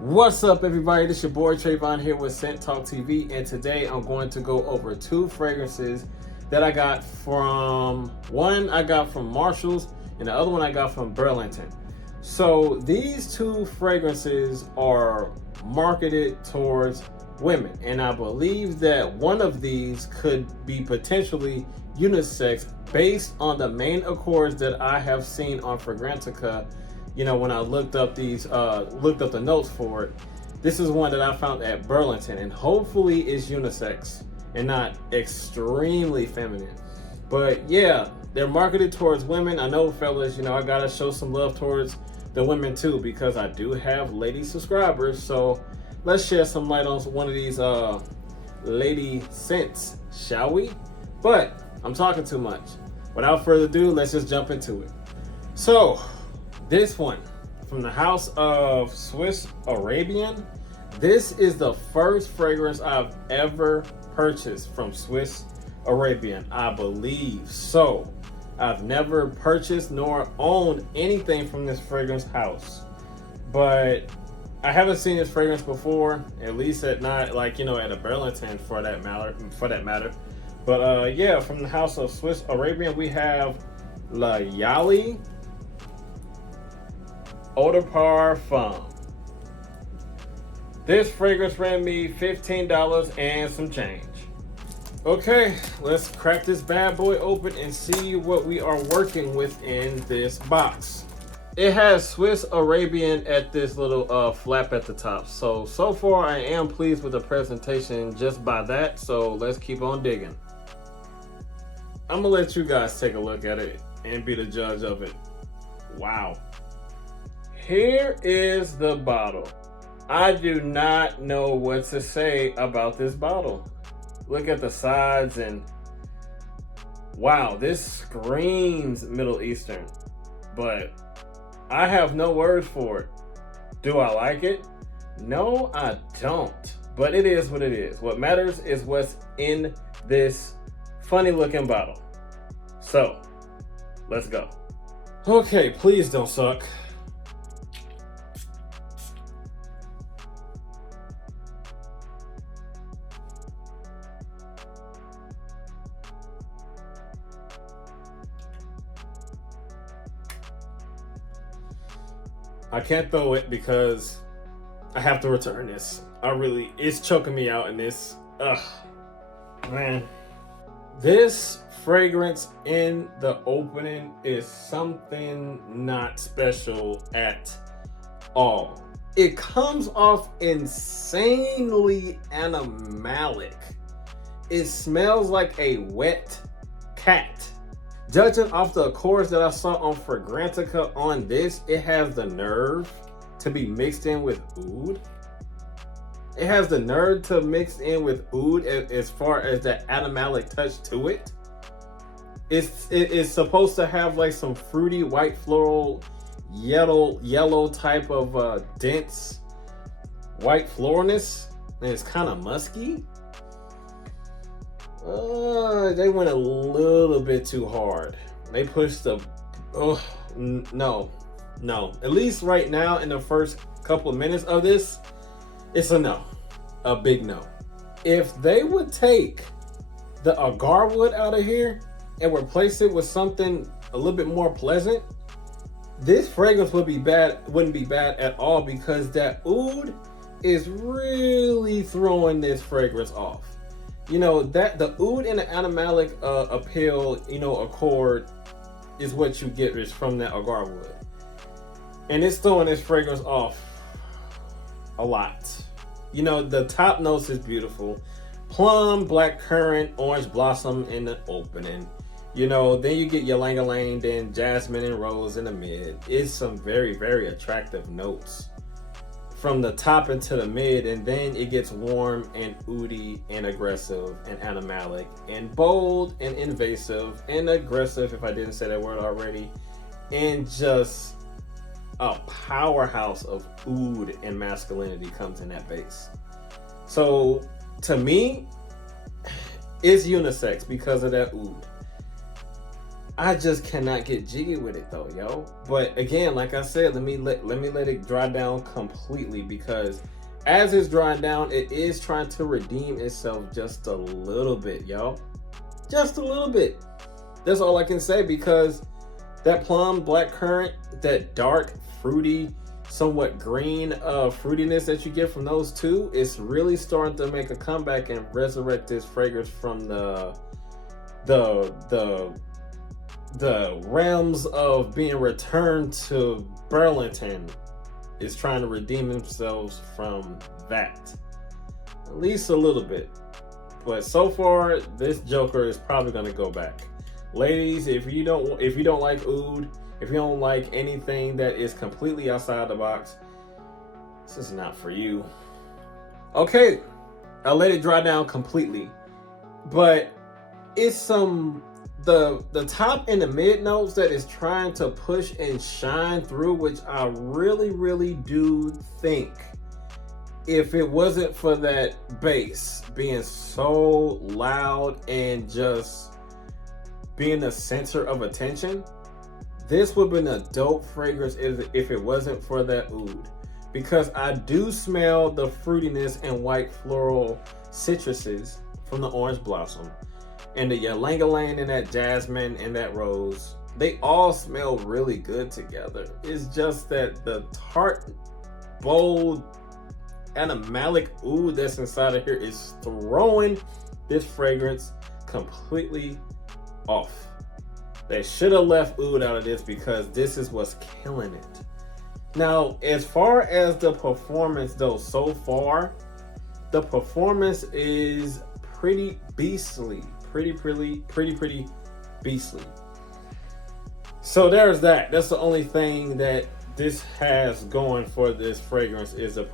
What's up, everybody? This is your boy Trayvon here with Scent Talk TV, and today I'm going to go over two fragrances that I got from Marshall's and the other one I got from Burlington. So these two fragrances are marketed towards women, and I believe that one of these could be potentially unisex based on the main accords that I have seen on Fragrantica. You know, when I looked up the notes for it, this is one that I found at Burlington, and hopefully it's unisex and not extremely feminine. But yeah, they're marketed towards women. I know, fellas, you know, I gotta show some love towards the women too, because I do have lady subscribers. So let's share some light on one of these lady scents, shall we? But I'm talking too much. Without further ado, let's just jump into it. So this one from the house of Swiss Arabian. This is the first fragrance I've ever purchased from Swiss Arabian, I believe. So I've never purchased nor owned anything from this fragrance house, but I haven't seen this fragrance before, at least at not like, you know, at a Burlington for that matter. But yeah, from the house of Swiss Arabian, we have Layali Eau de Parfum. This fragrance ran me $15 and some change. Okay, let's crack this bad boy open and see what we are working with in this box. It has Swiss Arabian at this little flap at the top. So far I am pleased with the presentation just by that. So let's keep on digging. I'm gonna let you guys take a look at it and be the judge of it. Wow. Here is the bottle. I do not know what to say about this bottle. Look at the sides and wow, this screams Middle Eastern, but I have no words for it. Do I like it? No, I don't, but it is what it is. What matters is what's in this funny looking bottle. So let's go. Okay, please don't suck. I can't throw it because I have to return this. It's choking me out in this. Ugh, man. This fragrance in the opening is something not special at all. It comes off insanely animalic. It smells like a wet cat. Judging off the accords that I saw on Fragrantica on this, it has the nerve to be mixed in with oud. It has the nerve to mix in with oud as far as that animalic touch to it. It's supposed to have like some fruity, white floral, yellow type of dense white floralness, and it's kind of musky. They went a little bit too hard. They pushed the, no. At least right now in the first couple of minutes of this, it's a no, a big no. If they would take the agarwood out of here and replace it with something a little bit more pleasant, this fragrance wouldn't be bad at all, because that oud is really throwing this fragrance off. You know, that the oud and the animalic appeal, you know, accord is what you get is from that agarwood. And it's throwing this fragrance off a lot. You know, the top notes is beautiful. Plum, black currant, orange blossom in the opening. You know, then you get ylang-ylang, then jasmine and rose in the mid. It's some very, very attractive notes from the top into the mid, and then it gets warm and oudy and aggressive and animalic and bold and invasive and aggressive, if I didn't say that word already, and just a powerhouse of oud and masculinity comes in that base. So to me, it's unisex because of that oud. I just cannot get jiggy with it though, yo. But again, like I said, let me let it dry down completely, because as it's drying down, it is trying to redeem itself just a little bit, yo. Just a little bit. That's all I can say, because that plum, blackcurrant, that dark, fruity, somewhat green fruitiness that you get from those two is really starting to make a comeback and resurrect this fragrance from the realms of being returned to Burlington. Is trying to redeem themselves from that, at least a little bit. But so far, this Joker is probably going to go back. Ladies, if you don't like oud, if you don't like anything that is completely outside the box, this is not for you. Okay, I'll let it dry down completely, but it's the top and the mid notes that is trying to push and shine through, which I really do think, if it wasn't for that bass being so loud and just being the center of attention, this would have been a dope fragrance if it wasn't for that oud. Because I do smell the fruitiness and white floral citruses from the orange blossom. And the ylang-ylang and that jasmine and that rose, they all smell really good together. It's just that the tart, bold, animalic oud that's inside of here is throwing this fragrance completely off. They should have left oud out of this, because this is what's killing it. Now, as far as the performance though, so far, the performance is pretty beastly. Pretty beastly. So there's that. That's the only thing that this has going for this fragrance, is the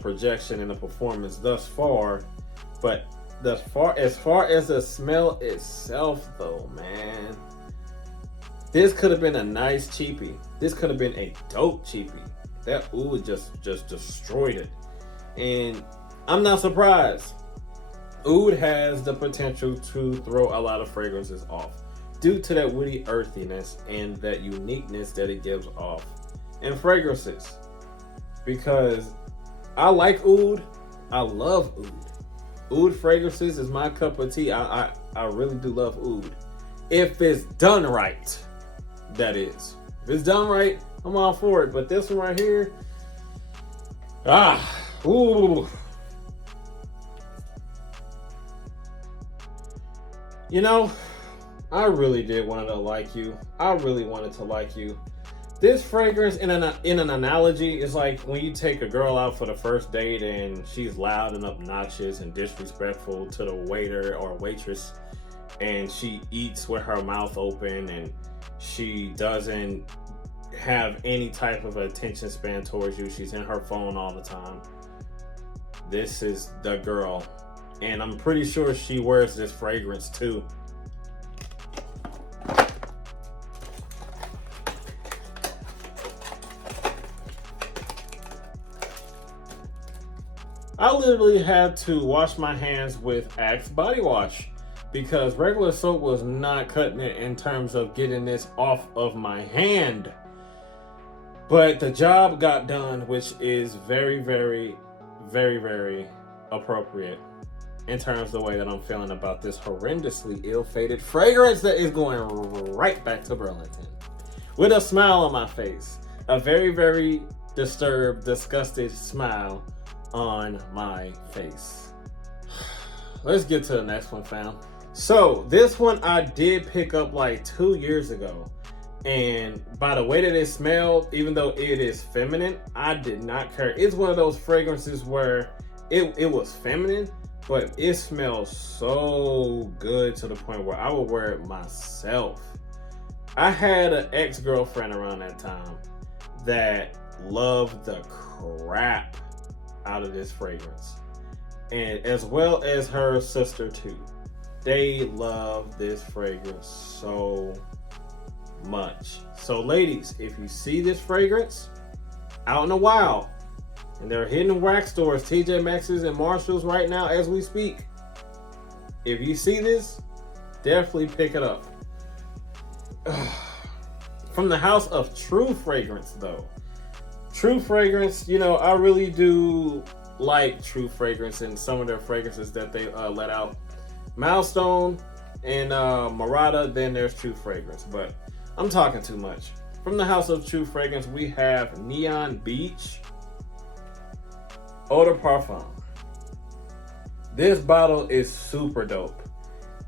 projection and the performance thus far. But as far as the smell itself though, man, this could have been a nice cheapie. This could have been a dope cheapie. That oud just destroyed it. And I'm not surprised. Oud has the potential to throw a lot of fragrances off due to that woody earthiness and that uniqueness that it gives off in fragrances. Because I like oud. I love oud. Oud fragrances is my cup of tea. I really do love oud. If it's done right, that is. If it's done right, I'm all for it. But this one right here, ooh. You know, I really did want to like you. I really wanted to like you. This fragrance, in an analogy, is like when you take a girl out for the first date and she's loud and obnoxious and disrespectful to the waiter or waitress, and she eats with her mouth open and she doesn't have any type of attention span towards you. She's in her phone all the time. This is the girl. And I'm pretty sure she wears this fragrance too. I literally had to wash my hands with Axe body wash, because regular soap was not cutting it in terms of getting this off of my hand. But the job got done, which is very appropriate in terms of the way that I'm feeling about this horrendously ill-fated fragrance that is going right back to Burlington. With a smile on my face. A very disturbed, disgusted smile on my face. Let's get to the next one, fam. So, this one I did pick up like 2 years ago. And by the way that it smelled, even though it is feminine, I did not care. It's one of those fragrances where it was feminine, but it smells so good to the point where I would wear it myself. I had an ex-girlfriend around that time that loved the crap out of this fragrance. And as well as her sister too. They love this fragrance so much. So ladies, if you see this fragrance out in the wild, and they're hidden wax stores, TJ Maxx's and Marshall's right now as we speak. If you see this, definitely pick it up. From the house of True Fragrance, though. True Fragrance, you know, I really do like True Fragrance and some of their fragrances that they let out. Milestone and Murata, then there's True Fragrance, but I'm talking too much. From the house of True Fragrance, we have Neon Beach Eau de Parfum. This bottle is super dope.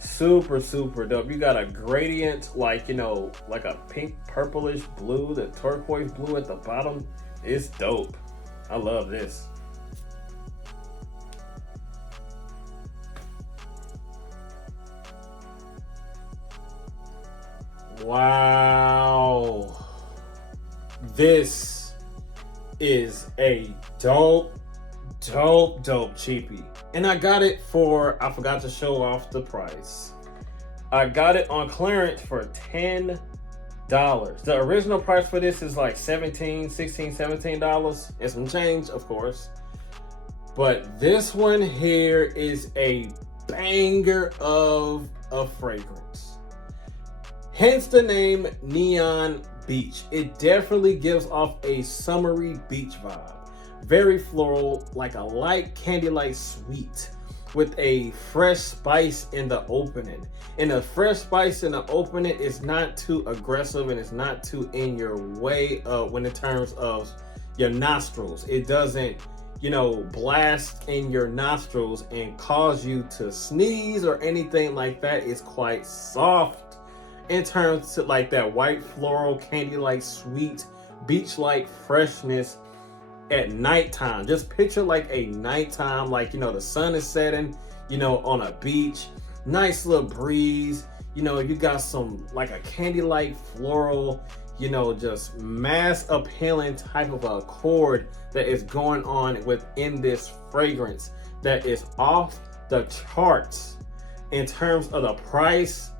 Super, super dope. You got a gradient, like, you know, like a pink, purplish blue, the turquoise blue at the bottom. It's dope. I love this. Wow. This is a dope cheapie. And I got it for, I forgot to show off the price. I got it on clearance for $10. The original price for this is like $17, $17 and some change, of course. But this one here is a banger of a fragrance. Hence the name Neon Beach. It definitely gives off a summery beach vibe. Very floral, like a light candy-like sweet with a fresh spice in the opening. And the fresh spice in the opening is not too aggressive and it's not too in your way when in terms of your nostrils. It doesn't, you know, blast in your nostrils and cause you to sneeze or anything like that. It's quite soft in terms of like that white floral candy-like sweet beach-like freshness at nighttime. Just picture like a nighttime, like, you know, the sun is setting, you know, on a beach, nice little breeze, you know, you got some like a candy-like floral, you know, just mass appealing type of a accord that is going on within this fragrance that is off the charts in terms of the price.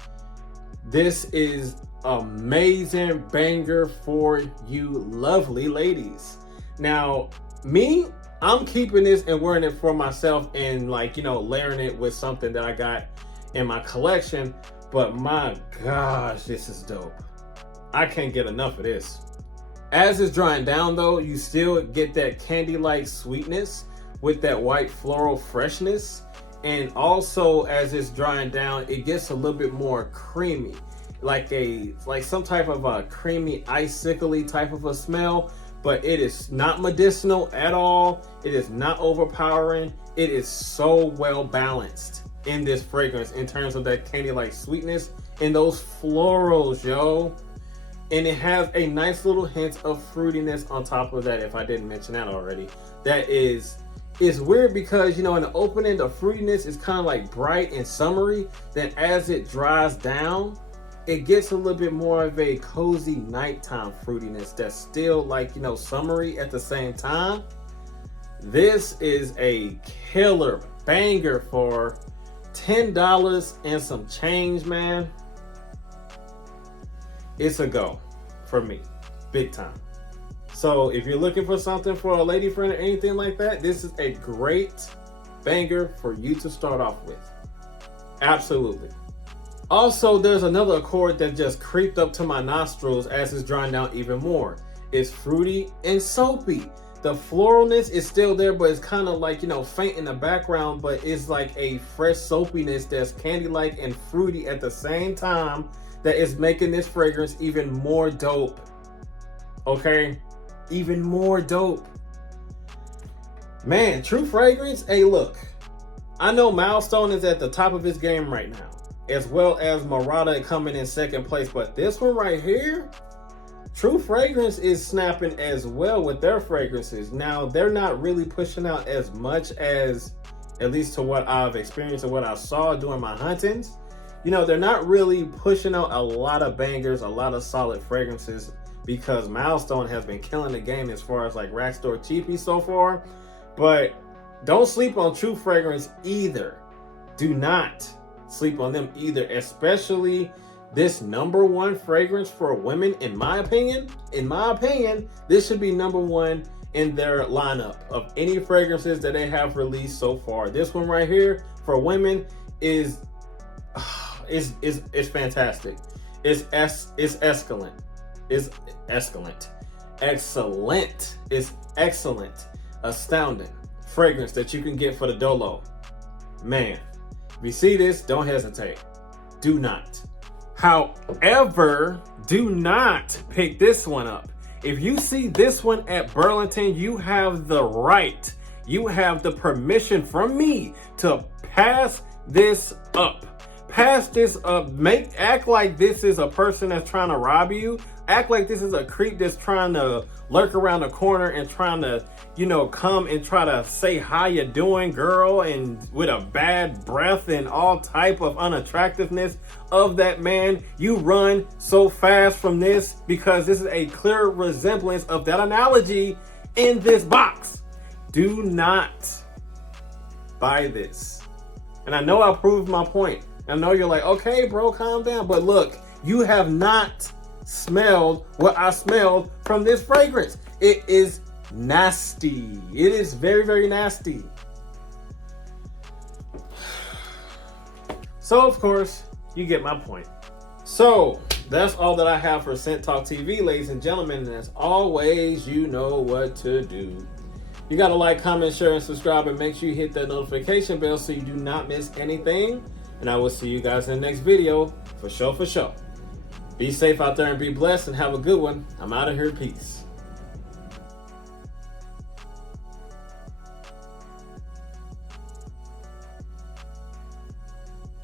This is amazing banger for you lovely ladies. Now, me, I'm keeping this and wearing it for myself and, like, you know, layering it with something that I got in my collection. But my gosh, this is dope. I can't get enough of this. As it's drying down though, you still get that candy-like sweetness with that white floral freshness. And also as it's drying down, it gets a little bit more creamy, like some type of a creamy icicle-y type of a smell. But it is not medicinal at all. It is not overpowering. It is so well balanced in this fragrance in terms of that candy-like sweetness and those florals, yo. And it has a nice little hint of fruitiness on top of that, if I didn't mention that already. That is, it's weird because, you know, in the opening, the fruitiness is kind of like bright and summery. Then as it dries down, it gets a little bit more of a cozy nighttime fruitiness that's still, like, you know, summery at the same time. This is a killer banger for $10 and some change, man. It's a go for me, big time. So if you're looking for something for a lady friend or anything like that, this is a great banger for you to start off with. Absolutely. Also, there's another accord that just creeped up to my nostrils as it's drying down even more. It's fruity and soapy. The floralness is still there, but it's kind of like, you know, faint in the background, but it's like a fresh soapiness that's candy-like and fruity at the same time that is making this fragrance even more dope. Okay? Even more dope. Man, True Fragrance, hey, look. I know Milestone is at the top of his game right now, as well as Murata coming in second place. But this one right here, True Fragrance is snapping as well with their fragrances. Now, they're not really pushing out as much as, at least to what I've experienced and what I saw doing my huntings. You know, they're not really pushing out a lot of bangers, a lot of solid fragrances, because Milestone has been killing the game as far as like rack store cheapies so far. But don't sleep on True Fragrance either. Do not sleep on them either, especially this #1 fragrance for women. In my opinion, this should be #1 in their lineup of any fragrances that they have released so far. This one right here for women is fantastic. It's excellent. It's excellent. Excellent. It's excellent. Astounding fragrance that you can get for the Dolo. Man, if you see this, don't hesitate. Do not. However, do not pick this one up. If you see this one at Burlington, you have the right, you have the permission from me to pass this up. Pass this up. Act like this is a person that's trying to rob you. Act like this is a creep that's trying to lurk around the corner and trying to, come and try to say how you doing, girl, and with a bad breath and all type of unattractiveness of that man. You run so fast from this because this is a clear resemblance of that analogy in this box. Do not buy this. And I know I proved my point. I know you're like, okay, bro, calm down. But look, you have not smelled what I smelled from this fragrance. It is nasty. It is very, very nasty. So, of course, you get my point. So, that's all that I have for Scent Talk TV, ladies and gentlemen. And as always, you know what to do. You got to like, comment, share, and subscribe, and make sure you hit that notification bell so you do not miss anything. And I will see you guys in the next video, for sure, for sure. Be safe out there and be blessed and have a good one. I'm out of here. Peace.